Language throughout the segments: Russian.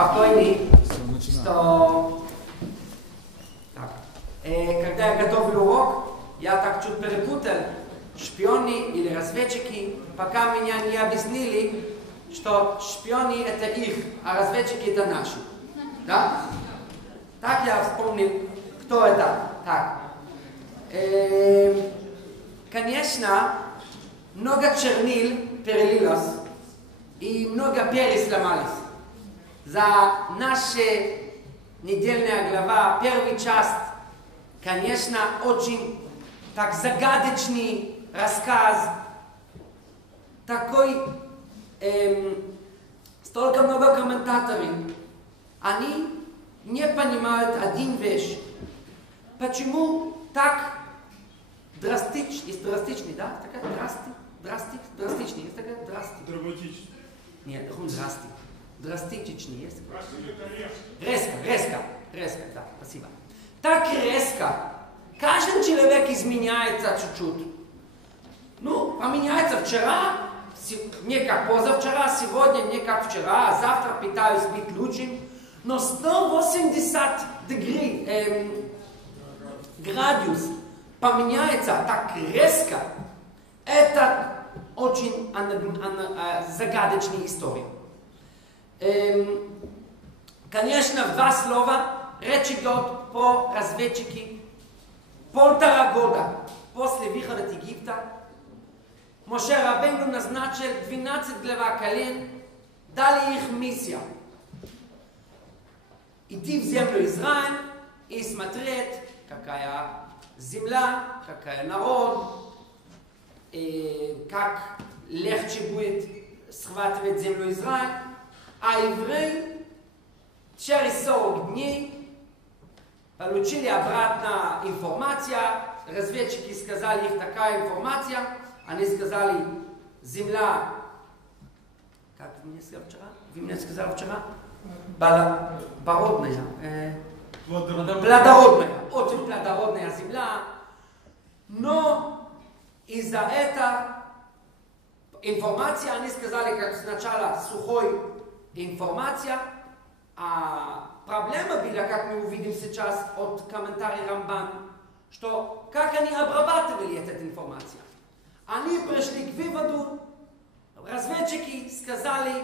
спокойны, что когда я готовил урок, я так чуть перепутал шпионы или разведчики, пока меня не объяснили, что шпионы это их, а разведчики это наши. Да? Так я вспомнил, кто это. Так. Конечно, много чернил перелилось и много перьев сломались. За наша недельная глава, первый часть, конечно, очень так загадочный рассказ, такой, столько много комментаторов, они не понимают один вещь, почему так драстичный, да? Такая драстичный, есть такая Драматичный. Нет, драстичный есть? Резко, да, спасибо. Так резко. Каждый человек изменяется чуть-чуть. Ну, поменяется вчера, не как позавчера, сегодня не как вчера, а завтра пытаюсь быть лучшим. Но 180 градус поменяется так резко. Это очень загадочная история. Конечно, в два слова речь идет про разведчики. 1,5 года после выхода от Египта Моше Рабейну назначил 12 глава колен, дали их миссию. Идти в землю Израиль и смотреть, какая земля, какая народ, и как легче будет схватывать землю Израиль. А евреи через 40 дней получили обратно информацию. Разведчики сказали, их такая информация. Они сказали, земля, как вы мне сказали вчера? Вы мне сказали вчера? Плодородная. Очень плодородная земля. Но из-за этого информация, они сказали, как сначала сухой информация, а проблема была, как мы увидим сейчас от комментария Рамбан, что как они обрабатывали эту информацию. Они пришли к выводу, разведчики сказали,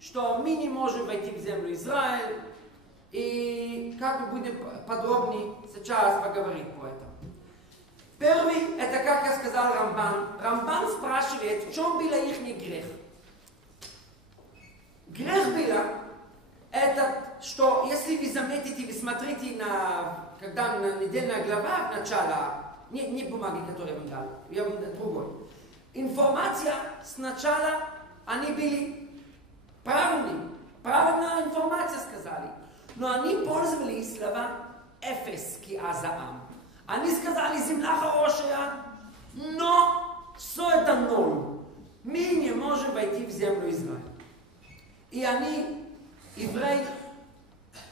что мы не можем войти в землю Израиль, и как мы будем подробнее сейчас поговорить по этому. Первый, это как я сказал Рамбан. Рамбан спрашивает, в чем был их грех. Грех был, это, что если вы заметите, вы смотрите когда на недельная глава начала, не бумаги, которые я вам дал, я вам дал другой. Информация сначала, они были правильная информация сказали, но они пользовались слова «эфес ки азаам». Они сказали, земля хорошая, но все это ноль. Мы не можем войти в землю Израиля. И они, евреи,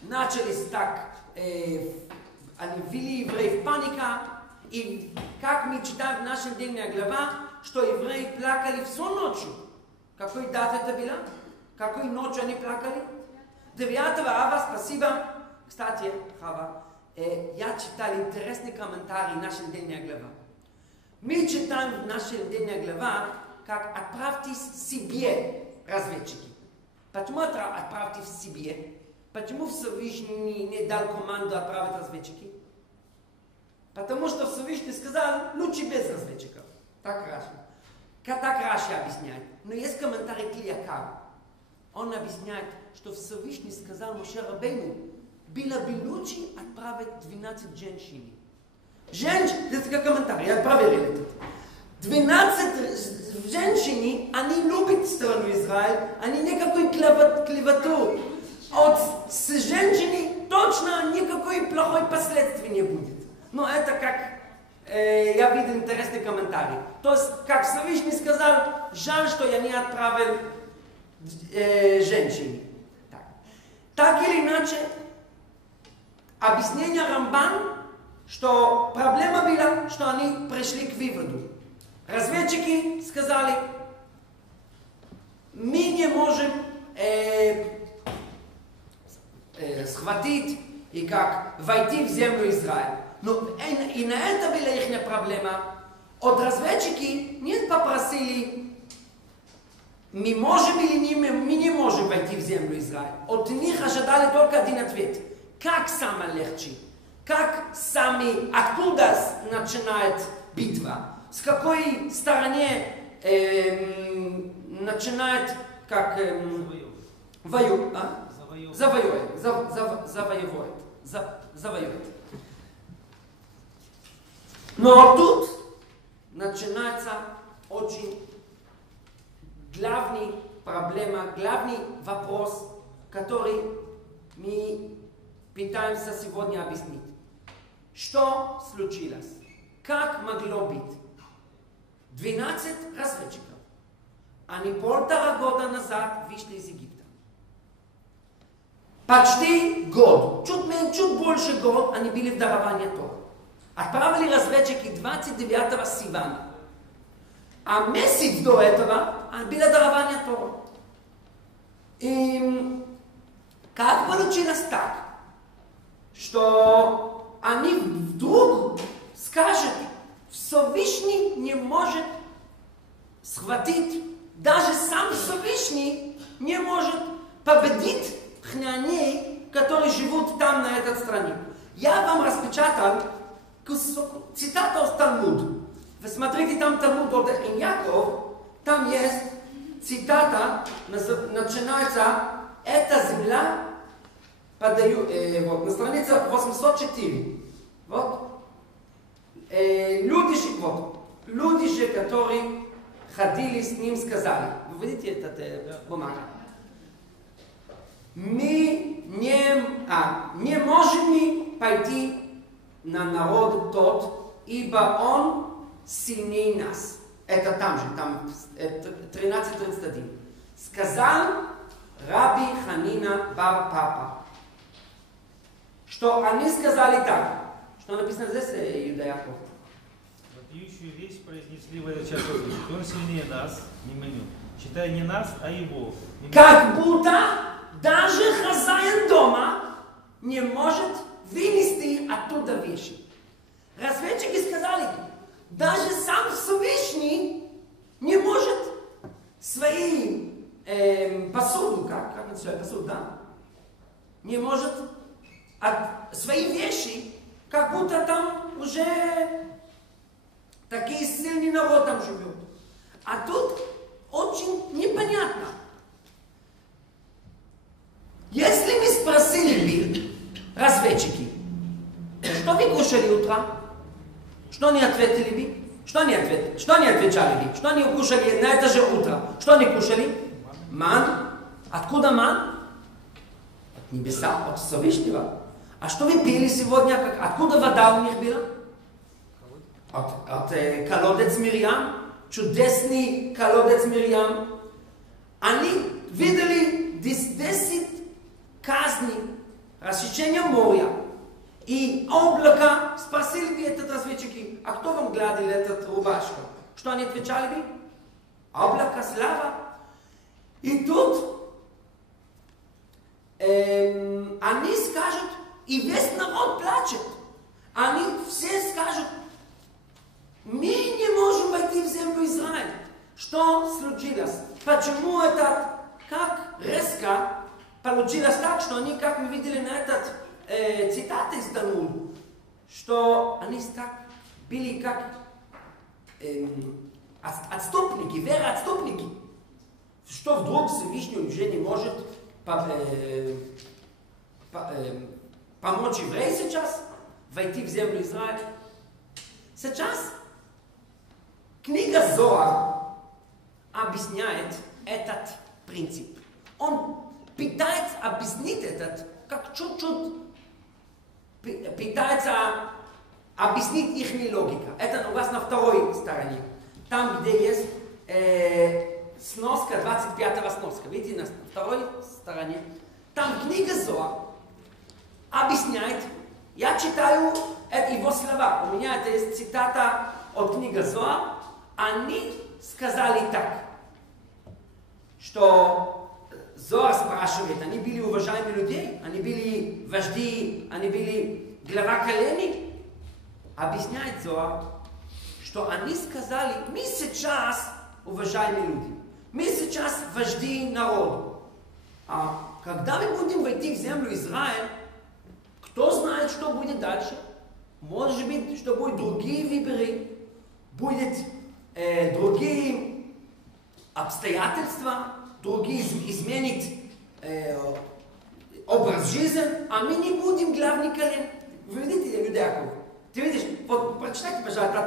начались так, они ввели евреев в панику. И как мы читаем в нашей недельной главе, что евреи плакали всю ночью. Какой дата это была? Какой ночью они плакали? 9 ава, спасибо. Кстати, Хава, я читал интересный комментарий нашей недельной главы. Мы читаем в нашей недельной главе, как отправьтесь себе, разведчики. Почему отправьтесь себе? Почему Всевышний не дал команду отправить разведчики? Потому что Всевышний сказал, лучше без разведчиков. Так Раши объясняет. Но есть комментарий Клиякар. Он объясняет, что Всевышний сказал Моше Рабейну, было бы лучше отправить 12 женщин. Это как комментарий, я проверил это. 12 женщин, они любят страну Израиль, они никакой клевету. С женщиной точно никакой плохой последствий не будет. Но это как, я видел интересный комментарий. То есть, как Всевышний сказал, жаль, что я не отправил женщин. Так или иначе, объяснение Рамбан, что проблема была, что они пришли к выводу. Разведчики сказали, мы не можем схватить и как войти в землю Израиля. Но и на это была их проблема. От разведчики не попросили, мы можем или мы не можем войти в землю Израиля. От них ожидали только один ответ. Как самое легче? Как откуда начинает битва? С какой стороны начинает как завоевывает. Но тут начинается очень главная проблема, главный вопрос, который мы пытаемся сегодня объяснить. Что случилось? Как могло быть? 12 разведчиков. Они 1,5 года назад вышли из Египта. Почти год, чуть больше год, они были в даровании Торы. Отправили разведчики 29 Сивана. А месяц до этого было дарование Торы. И как получилось так, что они вдруг скажут, Всевышний не может схватить, даже сам Всевышний не может победить хняней, которые живут там, на этой стране. Я вам распечатал цитату из Талмуда. Вы смотрите, там Талмуд от Яков, там есть цитата, начинается «Эта земля», вот, на странице 804. Вот. Люди, которые ходили с ним, сказали, вы видите эту бумагу? Мы не можем пойти на народ тот, ибо он сильнее нас. Это там же, там 13:31. Сказал Раби Ханина бар Папа, что они сказали так. Что написано здесь, Иуда Яков? Вопиющую вещь произнесли в этот час. Он сильнее нас, не мы. Считай не нас, а его. Как будто даже хозяин дома не может вынести оттуда вещи. Разведчики сказали, даже сам Всевышний не может свои посуду, как называется посуду, да? Не может свои вещи, как будто там уже такие сильный народ там живет. А тут очень непонятно. Если мы спросили бы разведчики, что вы кушали утром, что они ответили бы? Что они отвечали бы? Что они кушали на это же утро? Что они кушали? Ман. Откуда ман? От небеса, от Всевышнего. А что вы пили сегодня? Откуда вода у них была? От колодец Мирьям. Чудесный колодец Мирьям. Они видели 10 казней, рассечения моря. И облако, спросили бы этот разведчики, а кто вам гладил этот рубашку? Что они отвечали бы? Облако, слава. И тут они скажут, и весь народ плачет. Они все скажут, мы не можем войти в землю Израиля. Что случилось? Почему это как резко получилось так, что они, как мы видели на этот цитаты из Талмуда, что они так были как отступники, вероотступники, что вдруг Всевышний уже не может помочь евреям сейчас войти в землю Израиля. Сейчас книга Зоар объясняет этот принцип. Он пытается объяснить этот, как чуть-чуть пытается объяснить их логику. Это у вас на второй стороне. Там, где есть сноска, 25-го сноска. Видите, на второй стороне. Там книга Зоар объясняет. Я читаю его слова. У меня это есть цитата от книги Зоар. Они сказали так, что Зоар спрашивает, они были уважаемые люди, они были вожди, они были глава колени. Объясняет Зоар, что они сказали, мы сейчас уважаемые люди, мы сейчас вожди народа. А когда мы будем войти в землю Израиль, кто знает, что будет дальше? Может быть, что будут другие выборы, будут другие обстоятельства, другие изменить образ жизни, а мы не будем главный колен. Вы видите, Юдяков? Ты видишь, вот прочитайте, пожалуйста,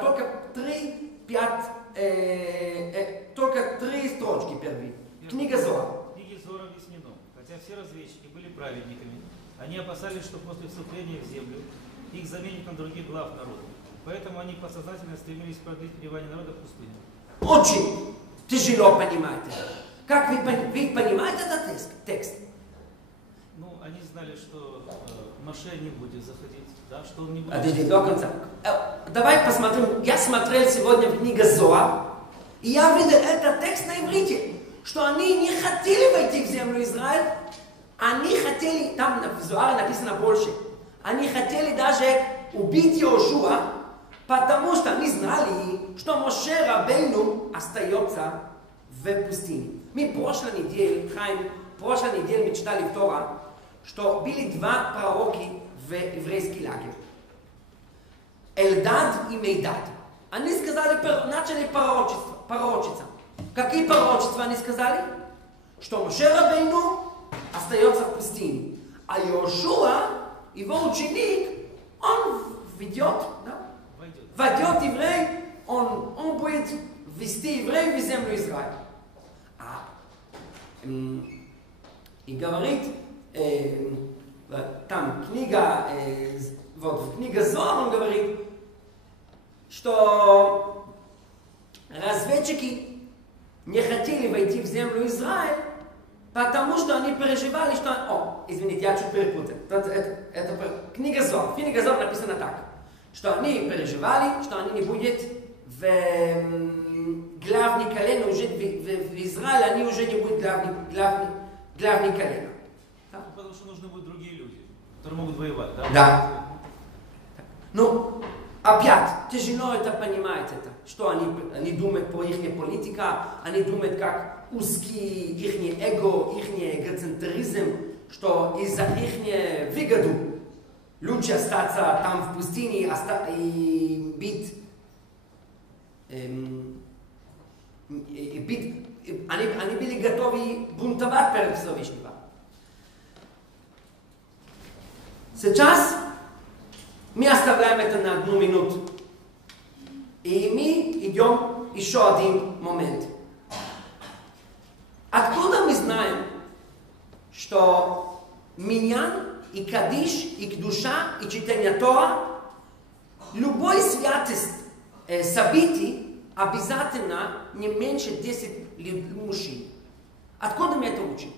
только три строчки первые. Книга Зоар. В книге Зоар объяснено, хотя все разведчики были праведниками, они опасались, что после вступления в землю их заменят на других глав народа. Поэтому они подсознательно стремились продлить пребывание народа в пустыне. Очень тяжело понимаете. Как вы понимаете этот текст? Ну, они знали, что Моше не будет заходить, да, что он не будет... Подожди, до конца. Давай посмотрим. Я смотрел сегодня в книге Зоар, и я видел этот текст на иврите, что они не хотели войти в землю Израиль, они хотели, там в Зоаре написано больше, они хотели даже убить Йошуа, потому что они знали, что Моше Рабейну остается в пустыне. Мы прошлой неделе мы читали в Тора, что были два пророки в еврейский лагерь. Эльдад и Мейдад. Они сказали, начали пророчиться. Какие пророчества они сказали? Что Моше Рабейну остается в пустыне. А Йошуа, его ученик, он войдет еврей, он будет ввести евреев в землю Израиля. И говорит, там книга, вот в книге Зоар он говорит, что разведчики не хотели войти в землю Израиль, потому что они переживали, что... извините, я чуть перепутал. Это книга Зоар. В книге Зоар написано так, что они переживали, что они не будут в главный колено, уже в Израиле они уже не будут главный колено. Потому что нужны будут другие люди, которые могут воевать, да? Да. Ну, опять, тяжело это понимать, что они думают про их политику, они думают, как узкий их эго, их эгоцентризм, что из-за их выгоду лучше остаться там в пустыне и быть... они были готовы бунтовать перед Всевышнего. Сейчас мы оставляем это на 1 минуту. И мы идем еще один момент. Откуда мы знаем, что Миньян и Кадиш, и Кдуша, и чтение Тора, любой святость событий обязательно не меньше 10 мужчин. Откуда мы это учим?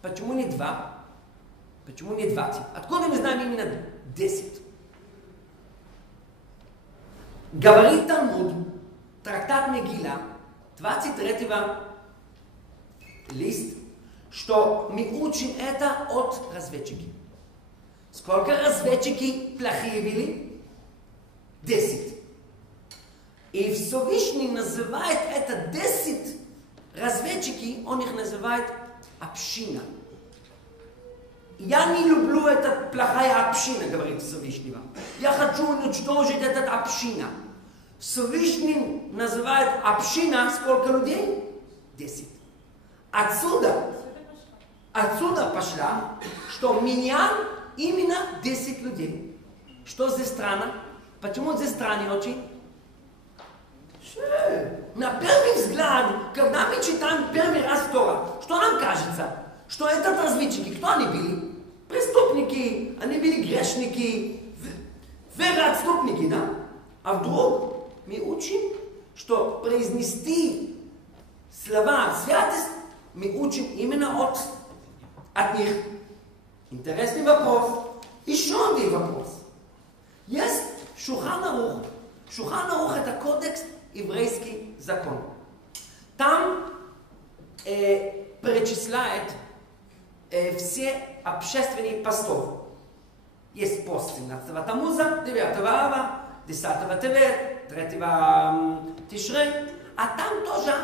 Почему не 2? Почему не 20? Откуда мы знаем именно 10? Говорит Талмуд, трактат Мегила, 23 лист, что мы учим это от разведчиков. Сколько разведчики плохие были? 10. И Всевышний называет это 10 разведчики, он их называет община. Я не люблю эту плохая община, говорит Всевышнего. Я хочу уничтожить эту общину. Всевышний называет община сколько людей? 10. Отсюда пошла, что Миньян именно 10 людей. Что здесь странно? Почему здесь странно очень? На первый взгляд, когда мы читаем первый раз Тора, что нам кажется? Что это разведчики. Кто они были? Преступники, они были грешники, вероотступники, да? А вдруг мы учим, что произнести слова святость мы учим именно от них. Интересный вопрос. Еще один вопрос. Есть Шулхан Арух. Шулхан Арух это кодекс еврейский закон. Там перечисляет все общественные постов. Есть пост 17 Тамуза, 9 Ава, 10 Тевет, 3 Тишрей. А там тоже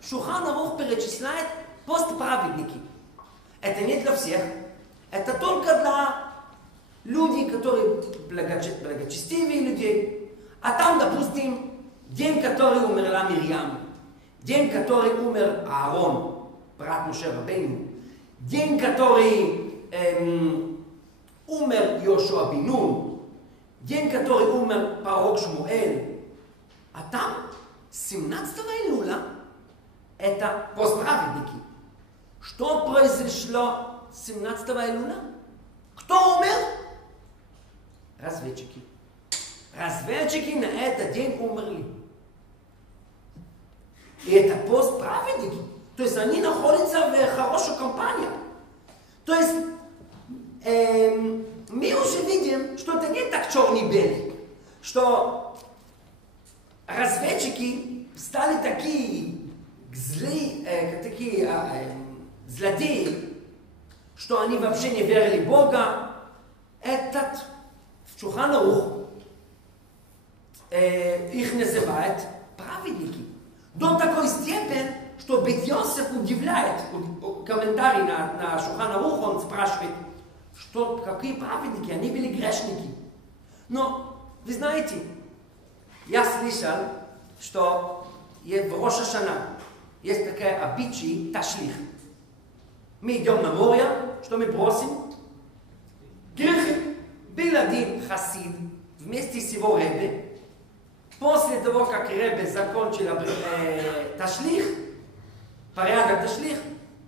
Шулхан Арух перечисляет пост праведники. Это не для всех. Это только для людей, которые благочестивые людей. А там, допустим, день, который умерла Мирьям, день, который умер Аарон, брат Моше Рабейну, день, который умер Йошуа бен Нун, день, который умер пророк Шмуэль. А там 17 Илуля это постправедники. Что произошло 17 Илуля? Кто умер? Разведчики. Разведчики на этот день умерли. И это постправедники. То есть они находятся в хорошей компании. То есть мы уже видим, что это не так черный-белый. Что разведчики стали такие злодеи, что они вообще не верили в Бога. Этот в Шулхан Арух их называют праведники. До такой степени, что Бет Йосеф удивляет, комментарий на Шулхан Арух, он спрашивает, что какие праведники, они были грешники. Но, вы знаете, я слышал, что в Рош ха-Шана есть такая обычай ташлих. Мы идем на море, что мы просим? Грехи. Был один хасид вместе с его ребе. После того, как ребе закончил ташлих, порядок ташлих,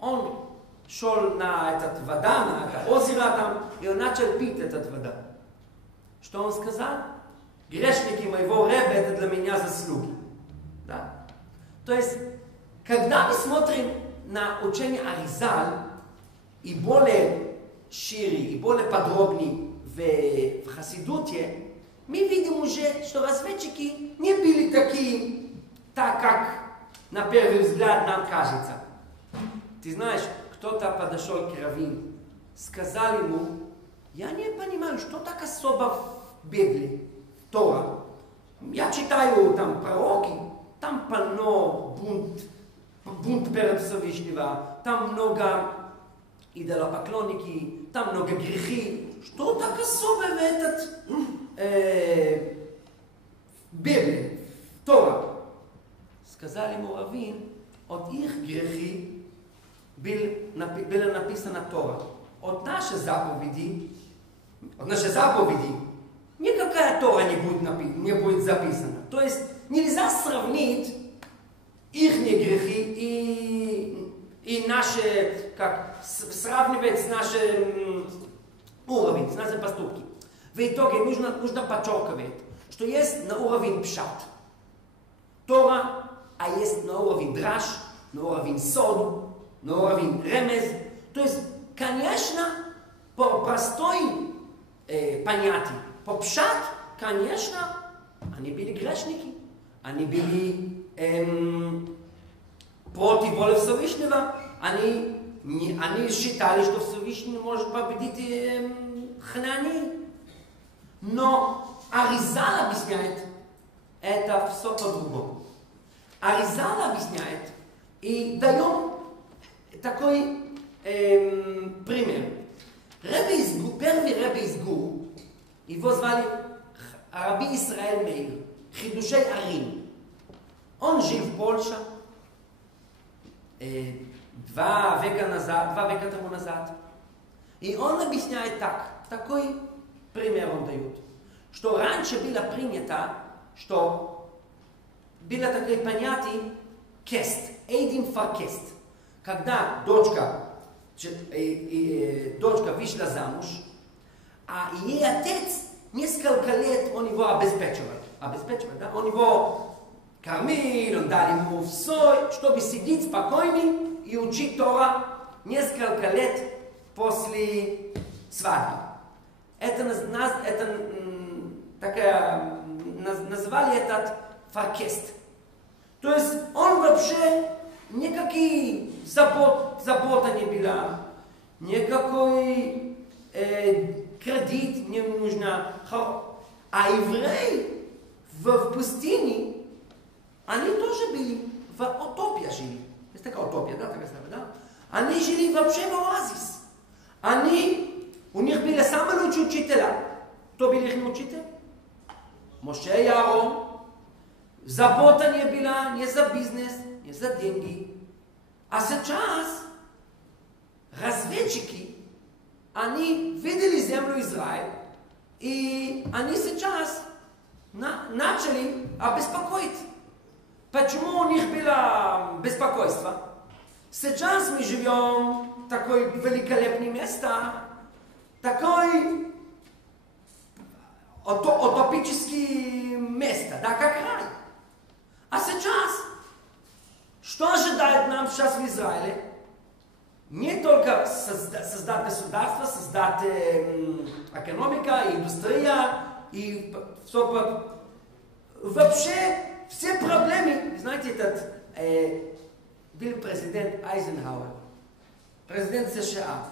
он шел на этот вода, на это озеро там, и он начал пить этот вода. Что он сказал? Грешники моего ребе, это для меня заслуги. Да? То есть, когда мы смотрим на учение Аризаль, и более шире, и более подробнее в Хасидуте, мы видим уже, что разведчики не были такие, так как на первый взгляд нам кажется. Ты знаешь, кто-то подошел к раввину, сказал ему, я не понимаю, что так особо в Библии, в Тора. Я читаю там пророки, там полно бунт перед Всевышнего, там много идолопоклонники, там много грехи. Что так особо в этот Библии, в Тора? Сказал ему раввин, от их грехи было написано Тора. От нашей заповеди никакая Тора не будет записана. То есть нельзя сравнить их грехи и наши, как сравнивать с нашим уровнем, с нашими поступками. В итоге нужно подчеркивать, что есть на уровень пшат Тора, а есть на уровень драш, на уровень сод, на уровень ремез. То есть, конечно, по простой понятию, по пшат, конечно, они были грешники, они были против воли Всевышнего, они считали, что Всевышний может победить Ханаани. Но Аризаль объясняет это все по-другому. Аризаль объясняет и даем такой пример. Первый ребе из Гур, его звали Раби Исраэль Меир, Хидушей Арим. Он жил в Польше 2 века тому назад. И он объясняет такой пример он дает, что раньше было принято, что было такое понятие кест, эйдин фар кест. Когда дочка вышла замуж, а ей отец несколько лет он его обеспечивал, да? Он его кормил, он дал ему все, чтобы сидеть спокойно и учить Тора несколько лет после свадьбы. Назвали этот фаркест. То есть он вообще никакие забота не была, никакой кредит не нужно. А евреи в пустыне, они тоже были в утопии жили. Есть такая утопия, да, такая самая, да? Они жили вообще в оазис. У них были самые лучшие учителя. Кто был их учитель? Моше и Аарон. Забота не была не за бизнес, не за деньги. А сейчас разведчики, они видели землю Израиль, и они сейчас начали обеспокоить. Почему у них было беспокойство? Сейчас мы живем в такое великолепное место, такое утопическое место, да, как рай. А сейчас, что ожидает нам сейчас в Израиле? Не только создать государство, создать экономика, индустрия, и вообще все проблемы. Знаете, этот был президент Айзенхауэр, президент США.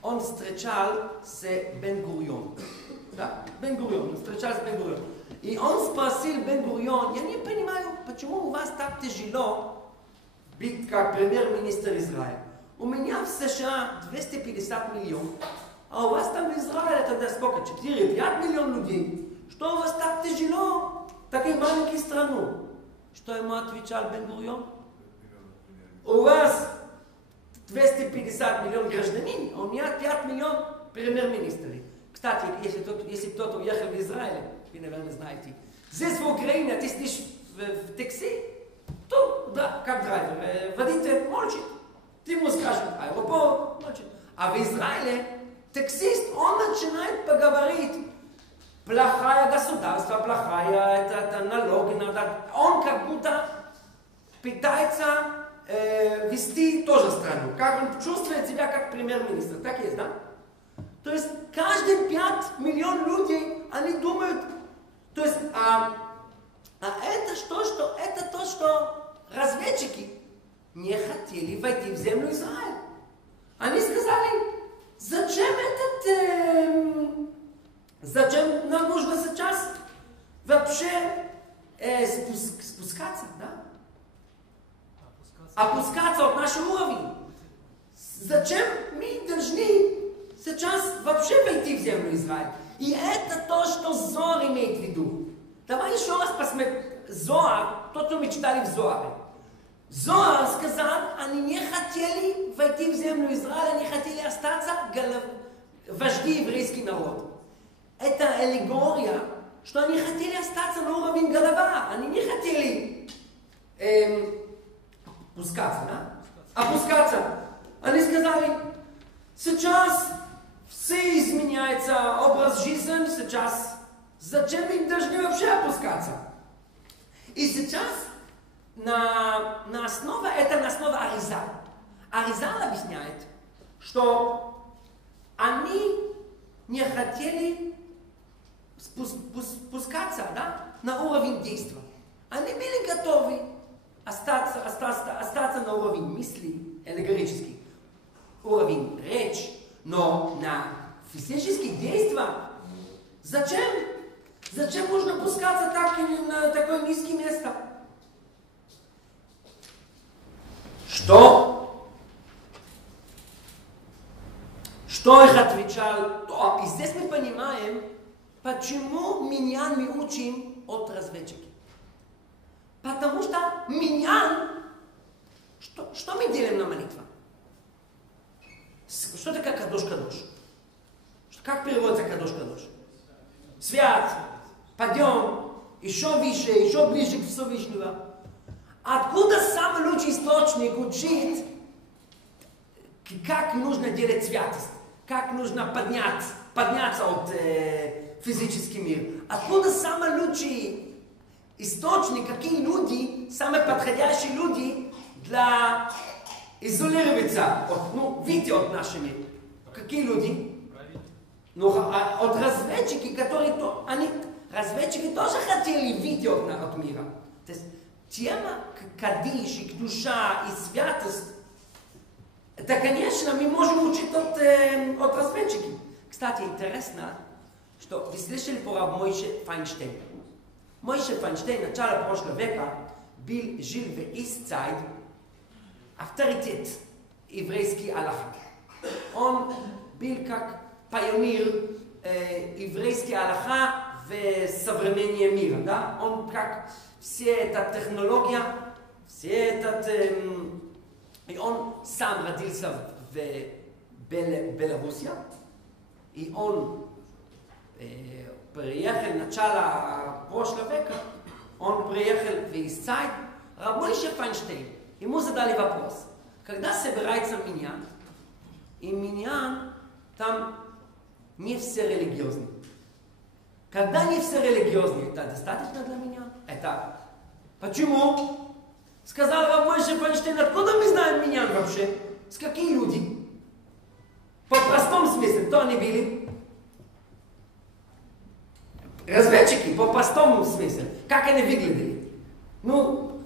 Он встречал с Бен-Гурион. Да, Бен-Гурион, он встречал с Бен-Гурион. И он спросил Бен-Гурион: я не понимаю, почему у вас так тяжело быть как премьер-министр Израиля. У меня в США 250 миллионов, а у вас там в Израиле тогда сколько? 4-5 миллионов людей. Что у вас так тяжело в такой маленькой страну? Что ему отвечал Бен-Гурион? У вас 250 миллионов гражданин, а у меня 5 миллионов премьер-министров. Кстати, если кто-то уехал в Израиль, вы, наверное, знаете, здесь в Украине ты сидишь в такси, то, да, как драйвер, водитель молчит. Ты ему скажешь: аэропорт, молчит. А в Израиле таксист, он начинает поговорить: плохое государство, плохая, это налоги, надо. Он как будто пытается вести тоже страну. Как он чувствует себя как премьер-министр. Так есть, да? То есть каждые 5 миллионов людей, они думают, то есть, это то, что разведчики не хотели войти в землю Израиля. Они сказали: зачем нам нужно сейчас вообще спускаться, да? Опускаться от нашего уровня. Зачем мы должны сейчас вообще войти в землю Израиля? И это то, что Зоар имеет в виду. Давай еще раз посмотрим. Зоар, то, что мы читали в Зоаре. Зоар сказал: они не хотели войти в землю Израиля, они хотели остаться вожди еврейский народ. Это аллегория, что они хотели остаться на уровне голова. Они не хотели опускаться, да? Опускаться. Они сказали: сейчас все изменяется, образ жизни сейчас. Зачем мы должны вообще опускаться? И сейчас на основе Аризал. Аризал объясняет, что они не хотели спускаться, да, на уровень действия. Они были готовы остаться на уровень мысли, аллегорический, уровень речи, но на физические действия зачем? Зачем нужно опускаться так на такое низкое место? Что их отвечал? И здесь мы понимаем, почему миньян мы учим от разведчиков. Потому что миньян, что мы делаем на молитве? Что такое кадош-кадош? Как переводится кадош-кадош? Свят, подъем, еще выше, еще ближе к Всевышнему. Откуда самый лучший источник учит, как нужно делать святость? Как нужно подняться от физического мира? Откуда самый лучший источник, какие люди, самые подходящие люди для изолироваться, выйти от нашего мира? Какие люди? От разведчики, которые разведчики тоже хотели выйти от мира. То есть тема кадиш, душа и святость, Это, конечно, мы можем учить от разведчиков. Кстати, интересно, что вы слышали про Мойше Файнштейн. Мойше Файнштейн в начале прошлого века жил в Ист-Сайд, авторитет еврейский Аллаха. Он был как пионер еврейский Аллаха в современном мире. Да? Он как вся эта технология, и он сам родился в Белоруссии, и он приехал в начале прошлого века, он приехал в Ист-Сайд, Рав Мойше Файнштейн. Ему задали вопрос, когда собирается миньян, и миньян там не все религиозные. Когда не все религиозные, это достаточно для меня? Это почему? Сказал Рав Мойше Файнштейн, откуда мы знаем миньян вообще? С какие люди? По простому смыслу, кто они были? Разведчики, по простому смыслу. Как они выглядели? Ну,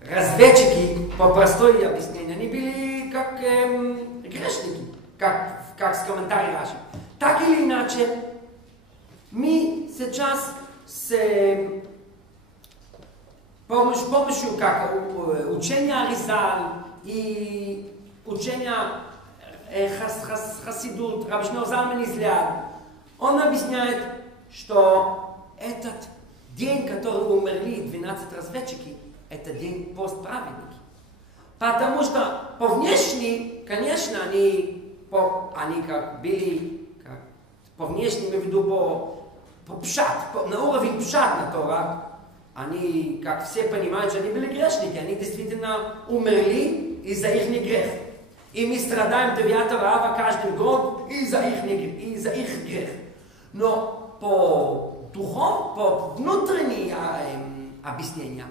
разведчики, по простой объяснению, они были как грешники, как с комментарием Раши. Так или иначе, мы сейчас с помощью как учения Аризаль и учения Хасидут, Рабби Шнeur Залман из Ляд, он объясняет, что этот день, который умерли 12 разведчики, это день постправедники. Потому что по внешней, конечно, они как были, как, по внешней, я веду, по пшат, на уровень пшат на Тора, они, как все понимают, что они были грешники, они действительно умерли из-за их грех. И мы страдаем 9 ава каждый год из-за их грех. Но по духовному, по внутреннему объяснению,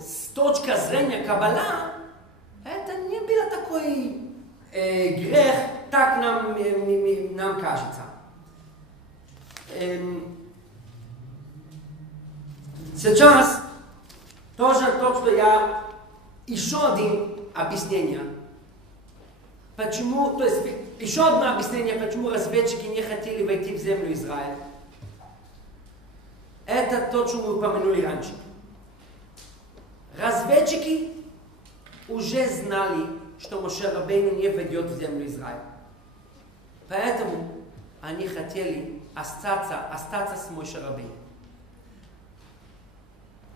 с точки зрения Каббала, это не был такой грех, так нам кажется. Сейчас тоже то, что я еще один объяснение. Почему, то есть еще одно объяснение, почему разведчики не хотели войти в землю Израиля. Это то, что мы упомянули раньше. Разведчики уже знали, что Моше Рабейну не войдет в землю Израиля. Поэтому они хотели остаться с Моше Рабейну.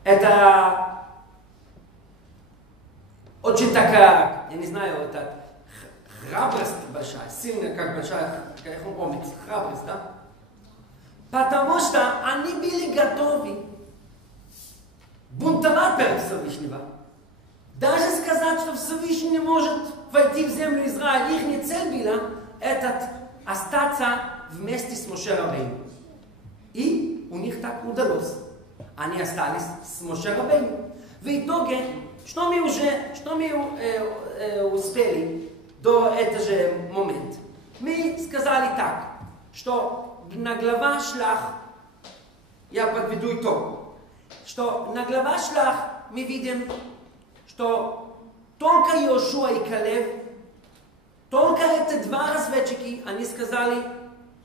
Это очень такая, я не знаю, это храбрость большая, сильная, как большая, как омец, храбрость, да? Потому что они были готовы бунтовать перед Всевышнего. Даже сказать, что Всевышний не может войти в землю Израиля, их цель была остаться вместе с Моше Рабейну. И у них так удалось. Они остались с Моше Рабейну. В итоге, что мы успели до этого же момента? Мы сказали так, что на глава Шлах, я подведу итог, что на глава Шлах мы видим, что только Йошуа и Калев, только эти два разведчики, они сказали,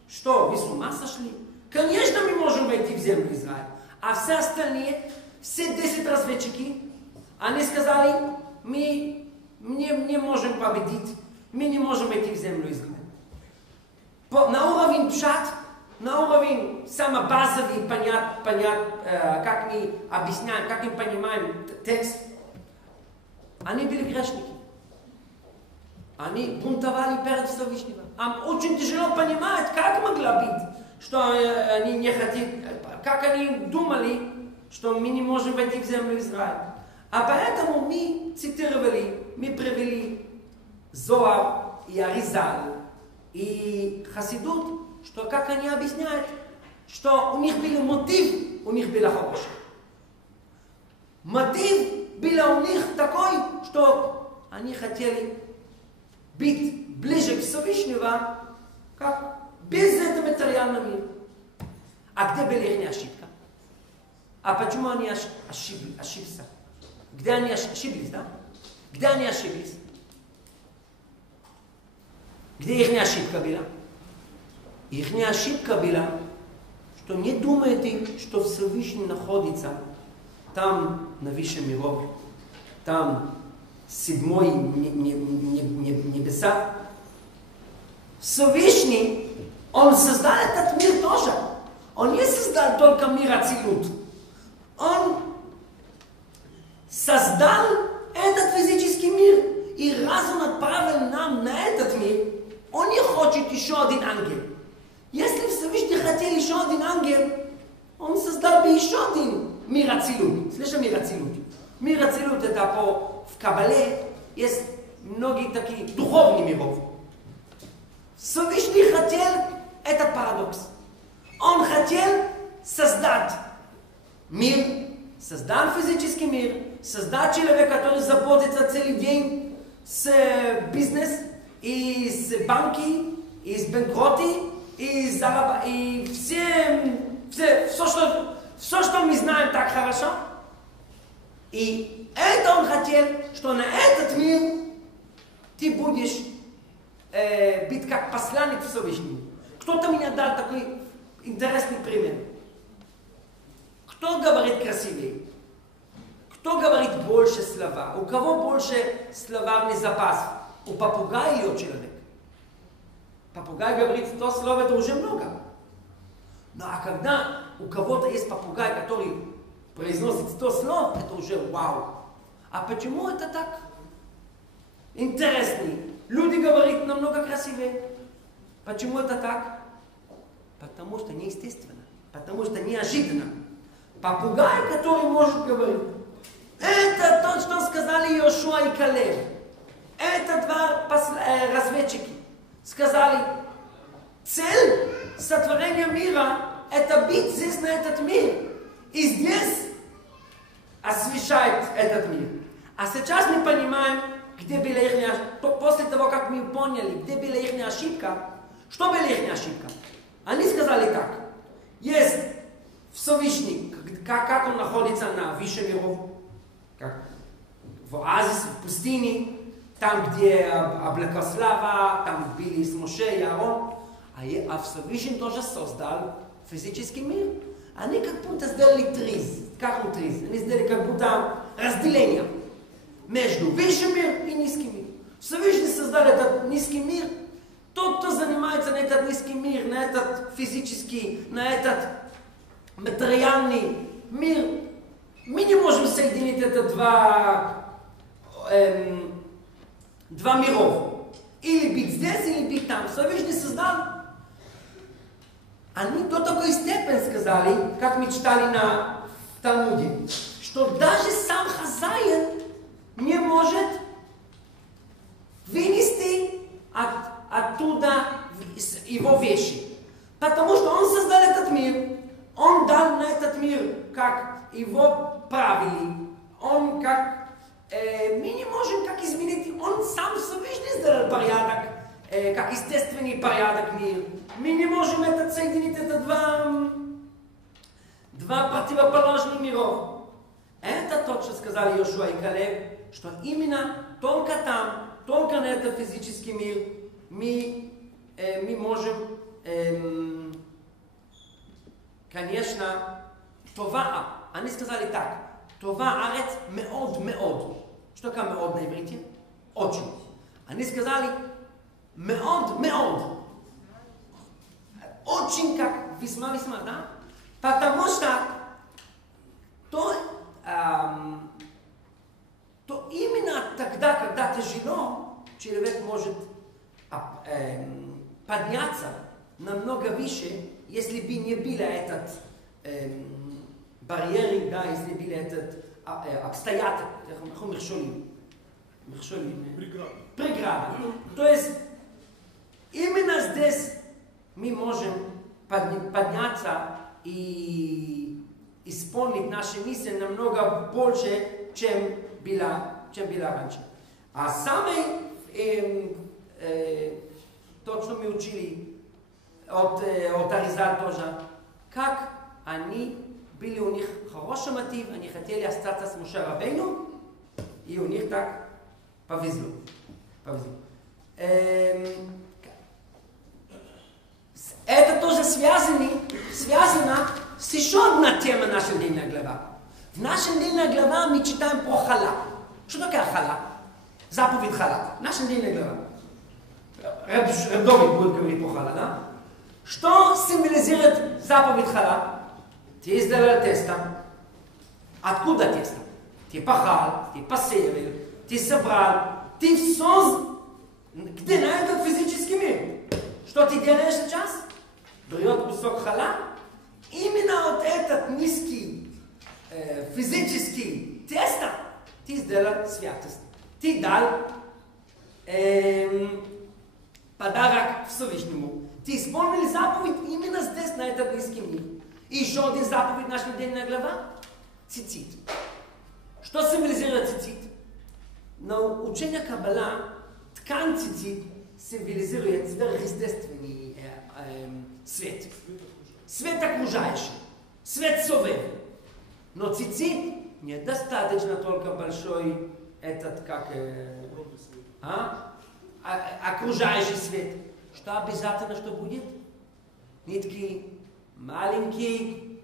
что вы с ума сошли? Конечно, мы можем войти в землю Израиля. А все остальные, все 10 разведчики, они сказали, мы не можем победить, мы не можем войти в землю Израиля. На уровень пшат, на уровень самый базовый, как мы объясняем, как мы понимаем текст, они были грешники. Они бунтовали перед Всевышним. Очень тяжело понимать, как могло быть, что они не хотят, как они думали, что мы не можем войти в землю Израиля. А поэтому мы цитировали, мы привели Зоар и Аризаль и Хасидут, что как они объясняют, что у них был мотив, у них был хороший. Мотив был у них такой, что они хотели быть ближе к Всевышнему, как без это материальный мир. А где была их ошибка? А почему они ошибся? Где они ошиблись, да? Где они ошиблись? Где их ошибка была? Их ошибка была, что не думайте, что Всевышний находится там, на выше миров, там, седьмой небеса. Всевышний, Он создал этот мир тоже. Он не создал только мир Ацилут. Он создал этот физический мир. И раз Он отправил нам на этот мир, Он не хочет еще один ангел. Если Всевышний хотел еще один ангел, Он создал бы еще один мир Ацилут. Слышишь, мир Ацилут? Мир Ацилут это в Кабале есть многие такие духовные миров. Всевышний хотел этот парадокс. Он хотел создать мир, создать физический мир, создать человека, который заботится целый день с бизнес, и с банки, и с банкроты, и все, что мы знаем так хорошо. И это он хотел, что на этот мир ты будешь быть как посланник Всевышнего. Кто-то мне дал такой интересный пример. Кто говорит красивее? Кто говорит больше слова? У кого больше словарный запас? У попугая или у человека? Попугай говорит 100 слов, это уже много. Ну а когда у кого-то есть попугай, который произносит 100 слов, это уже вау. А почему это так? Интересно. Люди говорят намного красивее. Почему это так? Потому что неестественно. Потому что неожиданно. Попугай, который может говорить. Это то, что сказали Йошуа и Калеб. Это два разведчики. Сказали, цель сотворения мира – это быть здесь, на этот мир. И здесь освещает этот мир. А сейчас мы понимаем, где была их ошибка. После того, как мы поняли, где была их ошибка, что была их ошибка? Они сказали так. Есть Всевышний, как он находится на выше миров, как в оазисе, в пустыне, там, где облако слава, там были с Моше и Аарон. А Всевышний тоже создал физический мир. Они как будто сделали триз. Как он триз? Они сделали как будто разделение между высшим миром и низким миром. Всевышний создал этот низкий мир. Тот, кто занимается на этот низкий мир, на этот физический, на этот материальный мир, мы не можем соединить это два миров. Или быть здесь, или быть там. Всевышний создал. Они до такой степени сказали, как мы читали на Талмуде, что даже сам хозяин не может вынести оттуда его вещи. Потому что он создал этот мир, он дал на этот мир, как его правили, он как... мы не можем как изменить, он сам Всевышний сделал порядок, как естественный порядок мира. Мы не можем это соединить, это два противоположных миров. Это то, что сказали Йошуа и Калеб, что именно только там, только на этот физический мир мы можем, конечно, това. Они сказали так. Това арец מאוד. Что такое מאוד на иврите? Очень. Они сказали מאוד. Очень как весьма, да? Потому что то именно тогда, когда тяжело, человек может подняться намного выше, если бы не было этот барьеры, да, если были этот обстоятельства, преграда. То есть именно здесь мы можем подняться и исполнить наши миссии намного больше, чем было раньше. А самое то, что мы учили от Аризаль тоже. Как они были у них хороший мотив, они хотели остаться с Моше Рабейну, и у них так повезло. Это тоже связано с еще одной темой нашей недельной главы. В нашей недельной главе мы читаем про халат. Что такое халат? Заповедь халат. Наша недельная глава. Реб Довид будет говорить про халат, да? Что символизирует заповедь халат? Ты сделал тесто. Откуда тесто? Ты пахал, ты посеял, ты собрал, ты все. Где на этот физический мир? Что ты делаешь сейчас? Берет кусок халат. Именно вот этот низкий физический тесто ты сделал святость. Ты дал подарок Всевышнему. Ты исполнил заповедь именно здесь, на этот низкий мир. И еще один заповедь нашей недельной глава. Цицит. Что символизирует цицит? На учение Каббала ткань цицит символизирует сверхъестественный свет. Свет окружающий. Свет совет. Но цицит недостаточно только большой этот, как окружающий свет. Что обязательно, что будет? Нитки маленькие,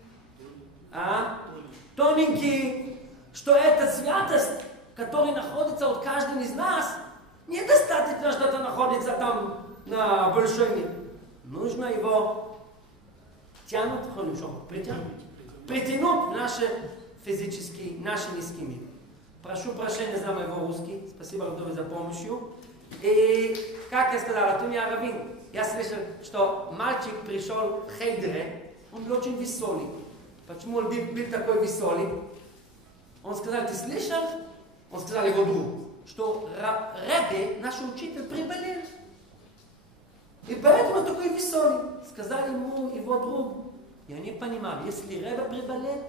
тоненькие. Что эта святость, которая находится от каждого из нас, недостаточно, что это находится там на большой мир. Нужно его притянуть в наши физические, наши низкие миры. Прошу прощения за моего русский. Спасибо, Равдове, за помощью. И, как я сказал, ты меня раввин. Я слышал, что мальчик пришел в Хейдере, он был очень веселый. Почему он был такой веселый? Он сказал, ты слышал? Он сказал его другу, что Ребе, наш учитель, приболел. И поэтому он такой веселый. Сказал ему его друг, я не понимаю, если Ребе приболел,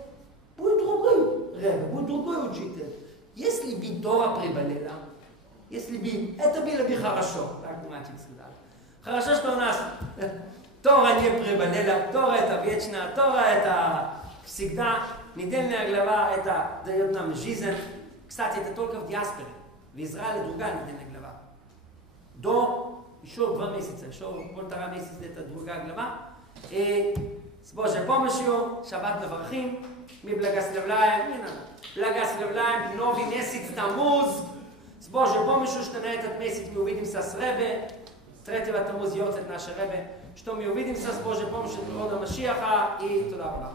будет другой Ребе, будет другой учитель. Если бы Тора приболела, если бы это было бы хорошо, так мальчик сказал. Хорошо, что у нас Тора не приболела, Тора это вечно, Тора это всегда, недельная глава это дает нам жизнь. Кстати, это только в диаспоре. В Израиле другая недельная глава. До еще 2 месяца, еще 1,5 месяца это другая глава. И с Божьей помощью, шаббат мевархим, мы благословляем, не надо, благословляем новый месяц Таммуз. С Божьей помощью, что на этот месяц мы увидимся с Ребе, 3 Таммуз йоцет наш Ребе, что мы увидимся с Божьей помощью прихода Машиаха и туда.